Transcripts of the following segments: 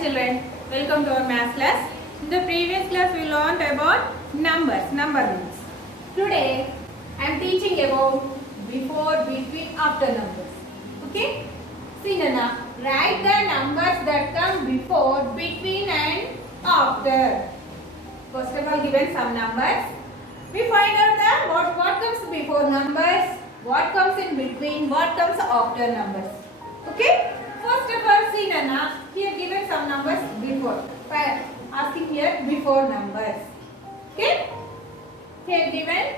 children, welcome to our math class. In the previous class we learned about numbers, number rules. Today I am teaching about before, between, after numbers. Okay? See Nana, write the numbers that come before, between and after. First of all given some numbers. We find out that what comes before numbers, what comes in between, what comes after numbers. Okay? First of all, see Nana, here given some numbers before. Asking here before numbers. Okay? Here given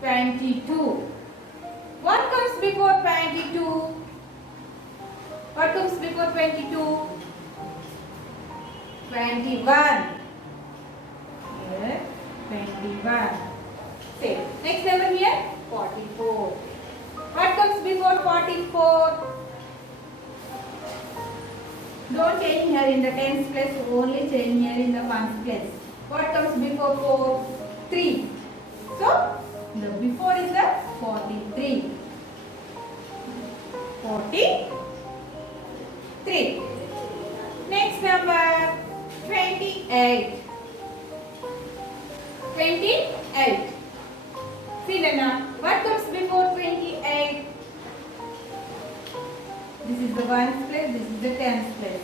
22. What comes before 22? What comes before 22? 21. Here 21. Same. Next number here 44. What comes before 44? Don't change here in the tens place, only change here in the ones place. What comes before 4? 3. So, the before is the 43. 43. Next number 28. 28. See Lena, what comes before 28? This is the ones place, this is the tens place.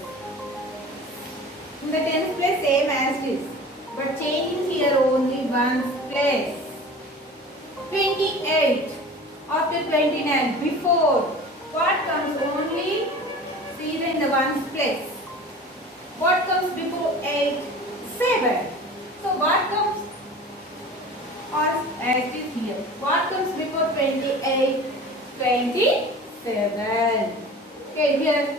In the tens place same as this, but changing here only ones place. 28 after 29 before. What comes only? See in the ones place. What comes before 8? 7. So what comes as it is here? What comes before 28? 27. Okay, here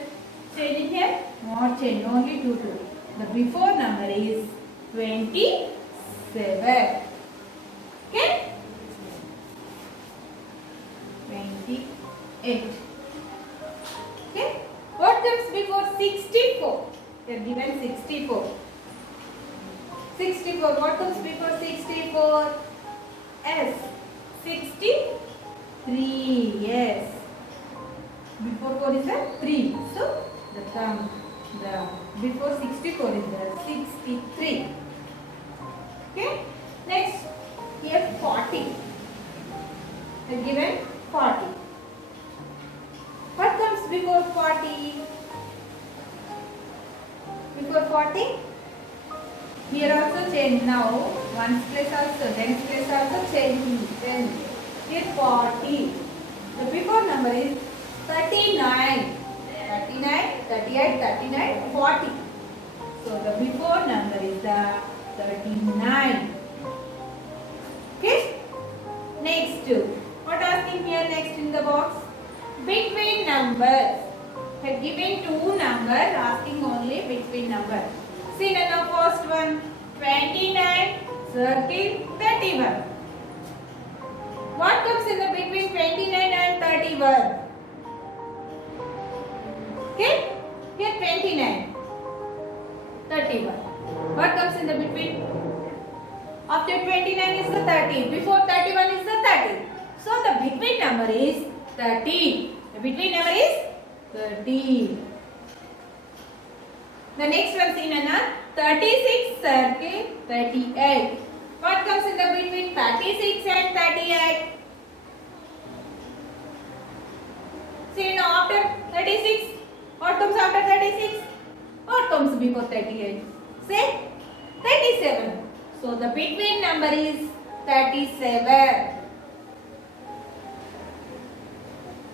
changing here, not change, only 2 2. The before number is 27. Okay? 28. Okay? What comes before 64? They are given 64. 64. What comes before 64? S. 63. Yes. Before 4 is a 3. So, the before 64 is the 63. Okay. Next, here 40. The given 40. What comes before 40? Before 40? Here also change now. Ones place also, tens place also change. Here 40. The before number is 39. 39, 38, 39, 40. So the before number is the 39. Okay? Next, what asking here next in the box? Between numbers. Have given two numbers, asking only between numbers. See now first one, 29, circle 31. What comes in the between 29 and 31? Okay? Here 29, 31. What comes in the between? After 29 is the 30. Before 31 is the 30. So the between number is 30. The between number is 30. The next one see Nana, 36 circle 38. What comes in the between 36 and 38? See now after 36. What comes after 36? What comes before 38? Say 37. So the between number is 37.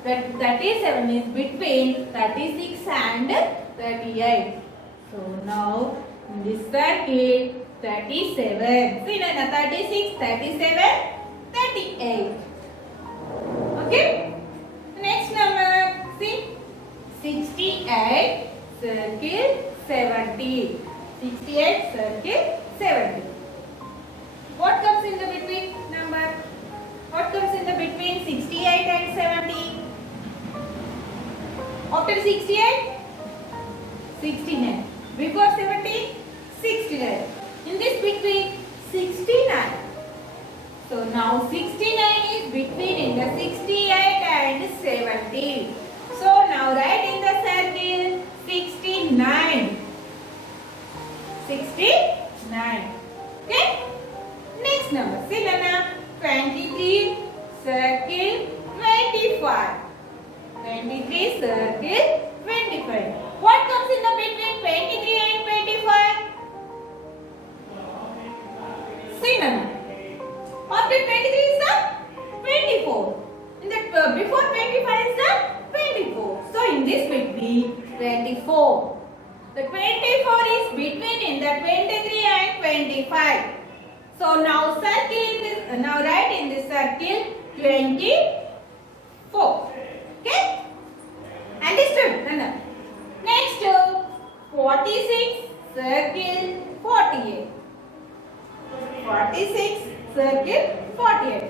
37 is between 36 and 38. So now in this circle 37. See now 36, 37, 38. Okay? Next number, see 68 circle 70. 68 circle 70. What comes in the between number? What comes in the between 68 and 70? After 68? 69. Before 70? 69. In this between 69. So now 69 is between in the 68 and 70. So now write in the circle 69. 69. Okay? Next number. See Nana. 23 circle 25. 23 circle 25. What comes in the between 23 and 25? See Nana. After 23 is the 24. In the before 25 is the 24. So in this between 24. The 24 is between in the 23 and 25. So now circle in this. Now write in this circle 24. Okay? Understood? Next 46 circle 48. 46 circle 48.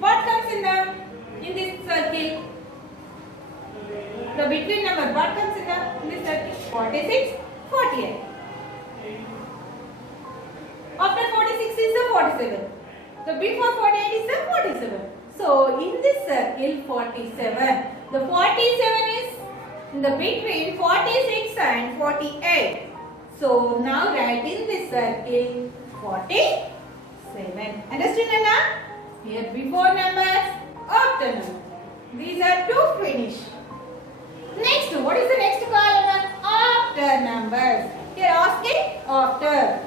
What comes in this circle? The between number. What comes in this circle? 46, 48. After 46 is the 47. The before 48 is the 47. So in this circle 47. The 47 is in the between 46 and 48. So now write in this circle 47. Understood Nana? Here before numbers, after numbers. These are two finish. Next, what is the next column? After numbers. Here asking after.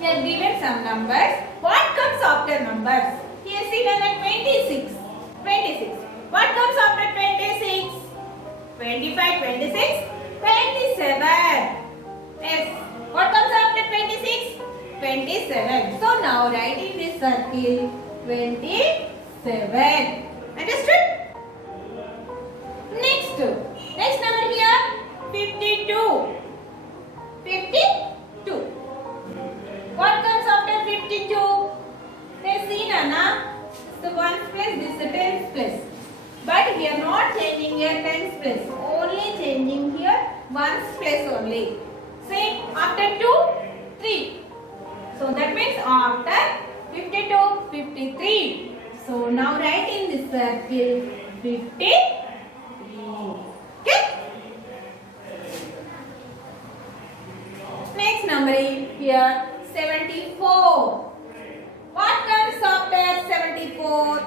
Here given some numbers. What comes after numbers? Here see Nana 26. 26. What comes after 26? 25, 26, 27. Yes. What comes after 26? 27. So now write in this circle 27. Understood? Next number here 52. 52. What comes after 52? Let's see Nana. It's the ones place, this is the tens place. But we are not changing here tens place. Only changing here ones place only. Say after 2, 3. So that means after 52, 53. So now write in this circle 53. Okay? Next number is here 74. What comes after 74?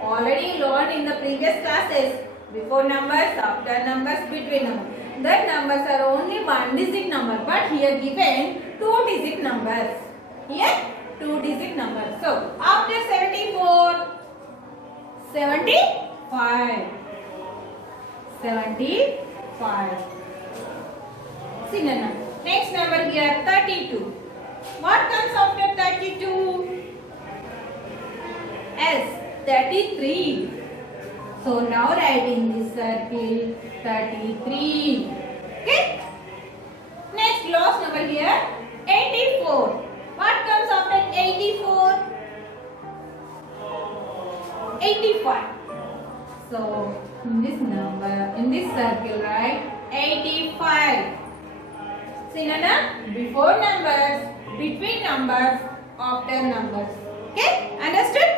Already learned in the previous classes. Before numbers, after numbers, between numbers. That numbers are only one digit number, but here given two digit numbers. Here two digit numbers. So after 74, 75. 75. See Nana. Next number here 32. What comes after 32? S. 33. So now write in this circle 33. Okay? Next last number here 84. What comes after 84? 85. So in this number, in this circle write 85. See Nana? Before numbers, between numbers, after numbers. Okay? Understood?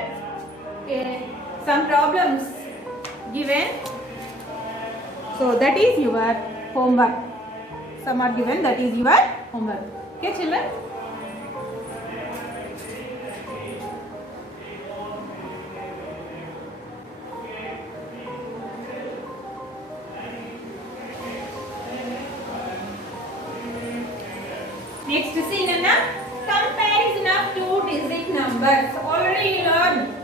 Okay. Some problems given. So that is your homework. Some are given, that is your homework. Okay children? Next see Nana, comparison of two digit numbers. Already you learned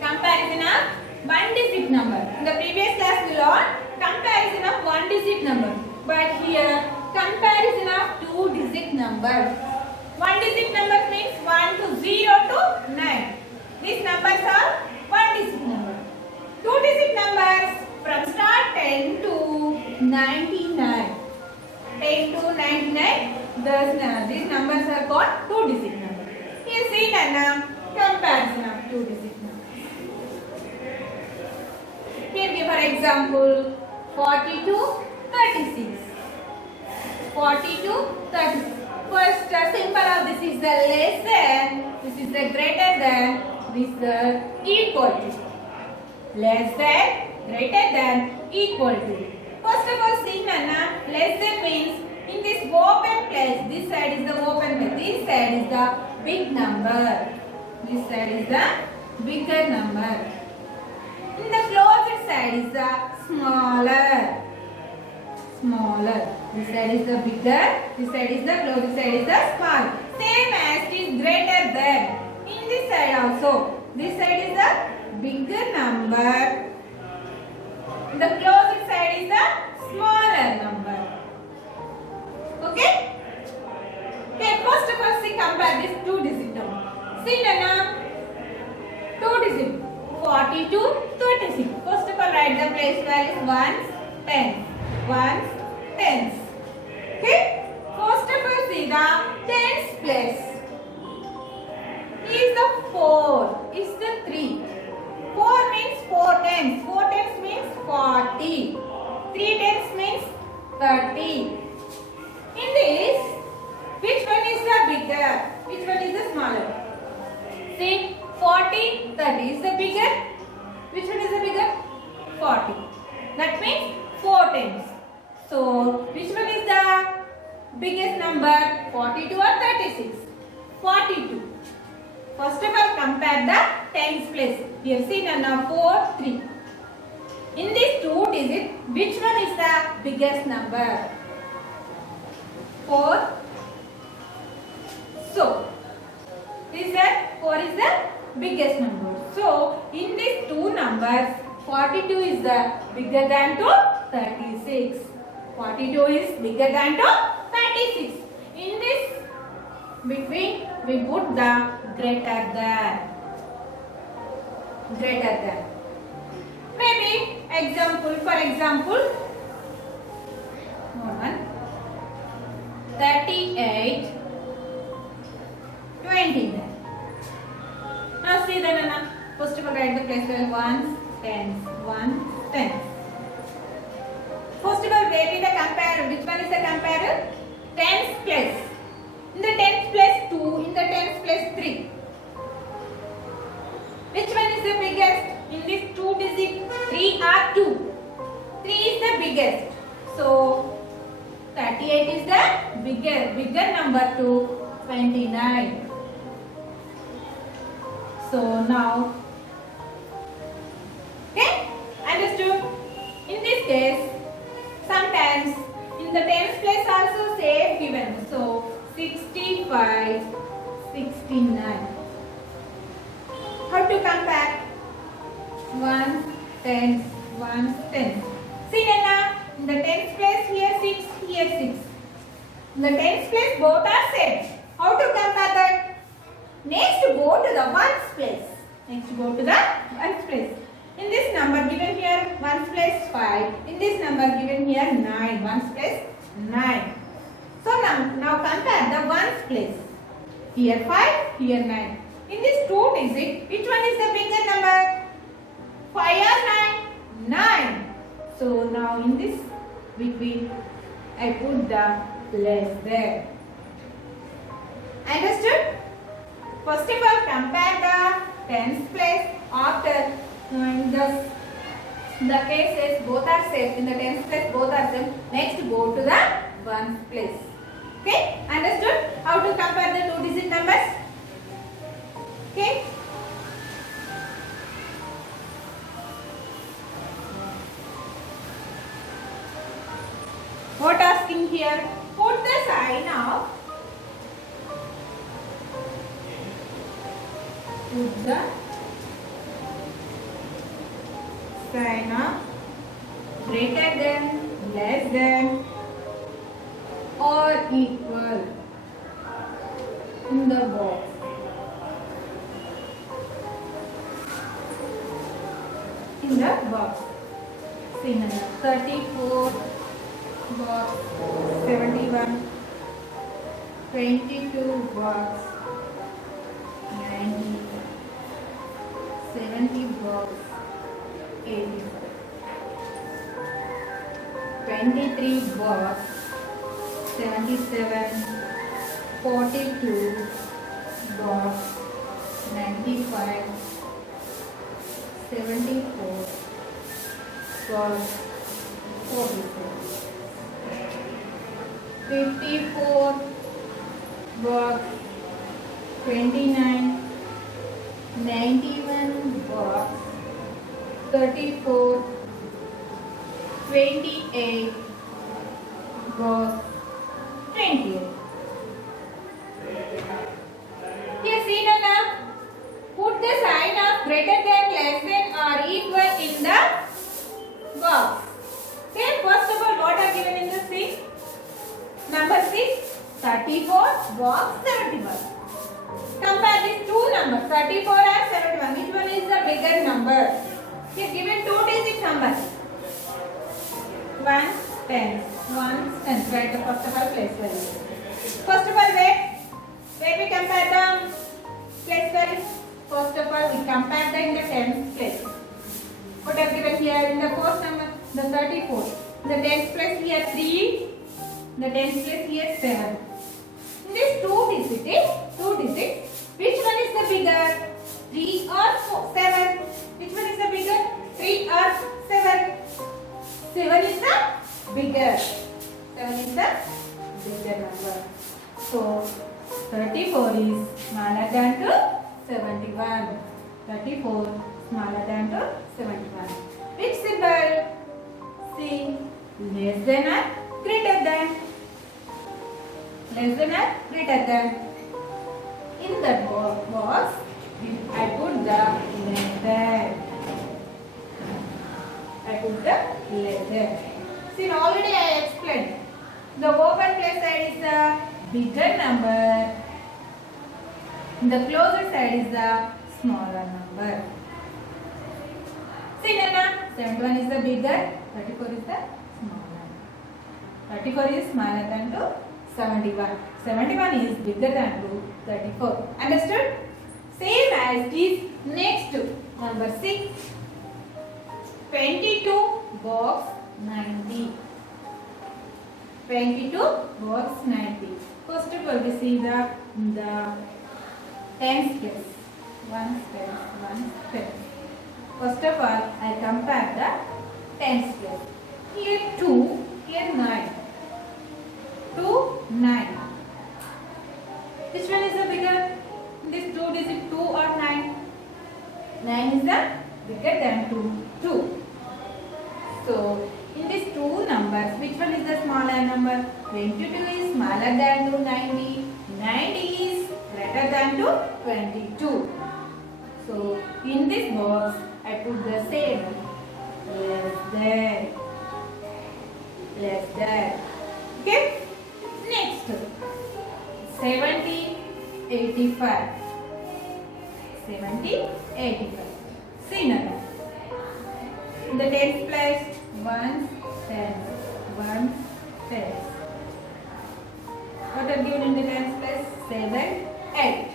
comparison of one digit number. In the previous class we learned comparison of one digit number. But here comparison of two digit numbers. One digit number means 1 to 0 to 9. These numbers are one digit number. Two digit numbers from start 10 to 99. 10 to 99. These numbers are called two digit numbers. Here see Nana, comparison of two digit numbers. Here give for example 42, 36. 42, 36. First symbol of this is the less than, this is the greater than, this is the equal to. Less than, greater than, equal to. First of all see Nana, less than means edge, this side is the open edge, this side is the big number. This side is the bigger number. In the closed side is the smaller. Smaller. This side is the bigger. This side is the closed. This side is the small. Same as it is greater than. In this side also. This side is the bigger number. The closed side is the smaller number. Okay? Okay, first of all, see, compare this two digit number. See, Nana, two digit 42, 36. First of all, write the place values ones, tens. Ones, tens. Okay? First of all, see the tens place. Is the 4, is the 3. 4 means 4 tens. 4 tens means 40. 3 tens means 30. In this, which one is the bigger? Which one is the smaller? See, 40, 30 is the bigger. Which one is the bigger? 40. That means 4 tens. So, which one is the biggest number? 42 or 36? 42. First of all, compare the tens place. Here, see, now 4, 3. In these two digits, which one is the biggest number? 4. So, is that 4 is the biggest number. So, in these two numbers, 42 is the bigger than to 36. 42 is bigger than to 36. In this between, we put the greater than. Greater than. Maybe example, for example, more one. 38, 29. Now see the Nana. First of all, write the place where ones, tens, ones, tens. First of all, where is the compare? Which one is the compare? Tens place. In the tens place 2, in the tens place 3. Which one is the biggest? In this two digit, 3 or 2. 3 is the biggest. So, 38 is the bigger number to 29. So now, okay, understood? In this case, sometimes in the tens place also same given. So 65, 69. How to compare? 1, 10, 1, 10. See Nana, in the tens place here 6, here 6. In the tens place both are same. How to compare that? Next go to the ones place. Next go to the ones place. In this number given here ones place 5. In this number given here 9. Ones place 9. So now compare the ones place. Here 5, here 9. In this two digit, which one is the bigger number? 5 or 9? 9. So now in this between, I put the less there. Understood? First of all, compare the tens place. After the cases both are same. In the tens place both are same. Next go to the ones place. Okay? Understood? How to compare the two digit numbers? Okay? What asking here? Put the sign of. Put the sign of greater than, less than, or equal in the box. In the box. See now, 34 box, 71, 22 box, 90, 70 box, 85, 23 box, 77, 42 box, 95, 74 box, 44, 54 box 29, 91 box 34, 28 box 28. Here see Nana, put the sign of greater than, less than or equal in the box. Okay, first of all what are given in the sheet? Number 6, 34 box 71. Compare these two numbers 34 and 71. Which one is the bigger number? Here given two digit numbers 1, 10. 1, 10. Write the first of all place value. First of all where we compare the place value? First of all we compare them in the tens place. What are given here in the first number? The 34. The tens place here 3. The tens place here 7. In this two digits, which one is the bigger? 3 or 7? Which one is the bigger? 3 or 7? 7 is the bigger. 7 is the bigger number. So 34 is smaller than to 71. 34 smaller than to 71. Which symbol? See, less than or greater than. Less than or greater than. In that box, I put the less than. I put the less than. See, already I explained. The open place side is the bigger number. The closer side is the smaller number. See, Nana, 71 is the bigger, 34 is the smaller. 34 is smaller than to 71. 71 is bigger than to 34. Understood? Same as this next number 6. 22 box 90. 22 box 90. First of all, we see the tens place. 1 place, 1 place. First of all, I compare the tens place. Here 2, here 9. 2, 9. Which one is the bigger? This 2 digit 2 or 9? 9 is the bigger than 2. So, in these two numbers, which one is the smaller number? 22 is smaller than to 90. 90 is greater than to 22. So, in this box, I put the same. Less than. Less than. Okay? Next. 70, 85. 70, 85. See now. In the tens place, 1, 10. 1, 10. What are given in the tens place? 7, 8.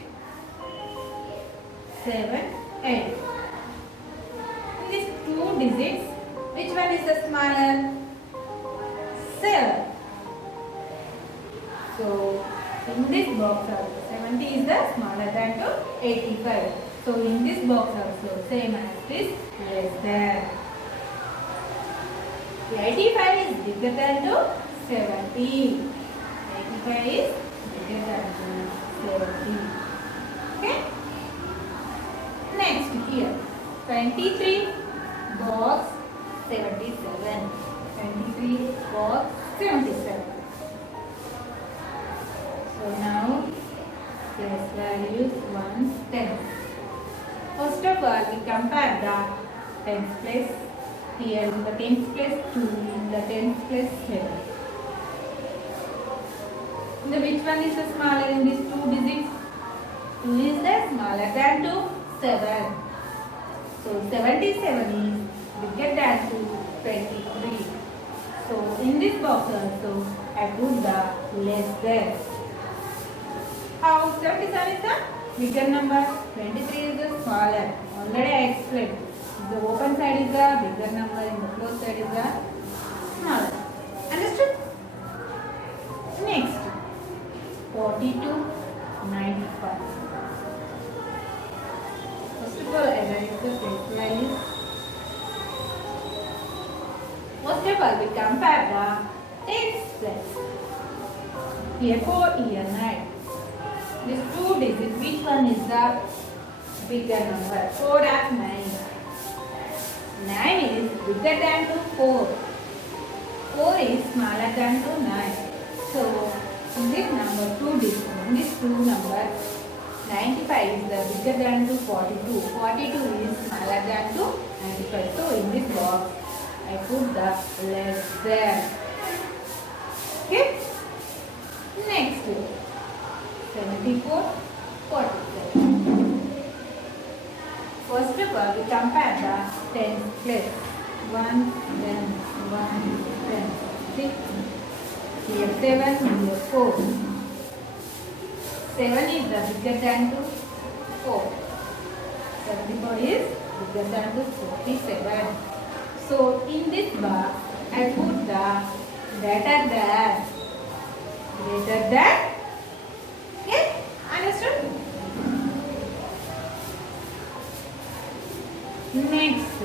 7, 8. In these two digits, which one is the smaller? 7. So, in this box also, 70 is the smaller than to 85. So, in this box also, same as this, less than. 85 is bigger than to 70. 85 is bigger than to 70. Okay? Next here, 23 box 77. 23 box 77. So now, place values 1, 10. First of all, we compare the tens place. Here in the tens place 2, in the tens place 7. Which one is the smaller in these two digits? 2 is the smaller than to 7. So 77 is bigger than to 23. So in this box also I put the less than. How 77 is the bigger number, 23 is the smaller. Already I explained. The open side is the bigger number, and the closed side is the smaller. Understood? Next, 42, 95. First of all, I write the place values. First of all, we compare the tens place. Here 4, here 9. This 2 digits, which one is the bigger number? 4 or 9? 9 is bigger than to 4. 4 is smaller than to 9. So, in this number 2 digits, in this 2 number, 95 is the bigger than to 42. 42 is smaller than to 95. So, in this box, I put the less than. Okay? Next, 74, 47. First of all, we compare the tens place. 1, then 1, then 6. Here 7, here 4. 7 is the bigger than to 4. 74 is bigger than to 47. So in this box, I put the greater than. Greater than. Okay? Understood? Next,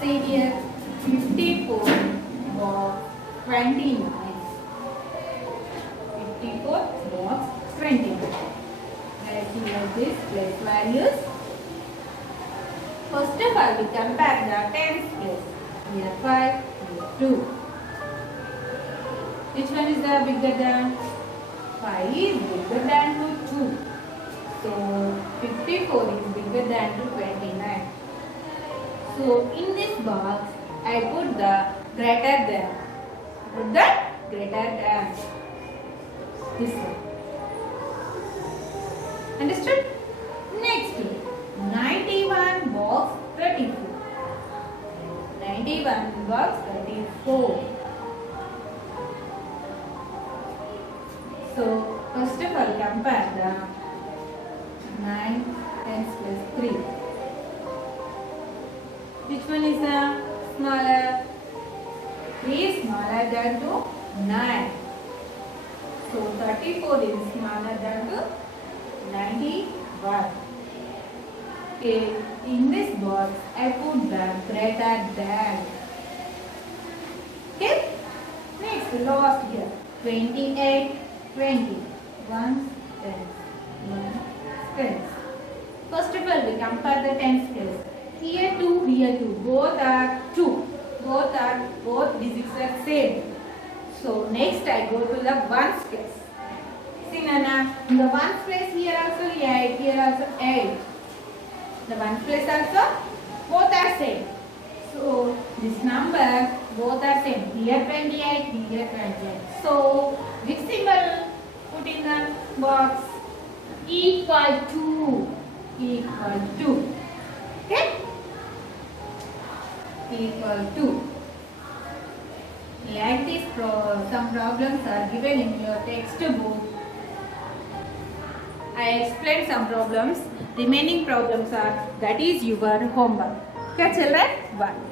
see here 54 box 29. 54 box 29. Writing like this, place values. First of all, we compare the tens place. Here 5, here 2. Which one is the bigger than? 5 is bigger than to 2. So 54 is bigger than to 29. So in this box, I put the greater than. Put the greater than. This one. Understood? Next, 91 box 34. 91 box 34. So first of all, compare the 9 tens plus 3. Which one is the smaller? 3 is smaller than to 9. So 34 is smaller than to 91. Okay, in this box I put the greater than. Okay, next last here 28, 20. 1, 10, 1. Tens. First of all, we compare the tens place. Here 2, here 2. Both are 2. Both digits are same. So next I go to the ones place. See Nana, in the ones place here also 8, here also 8. The ones place also both are same. So this number both are same. Here 28, here 28. So which symbol put in the box? Equal to. Okay? Equal to. Like this, some problems are given in your textbook. I explained some problems. Remaining problems are, that is your homework. Okay children? 1.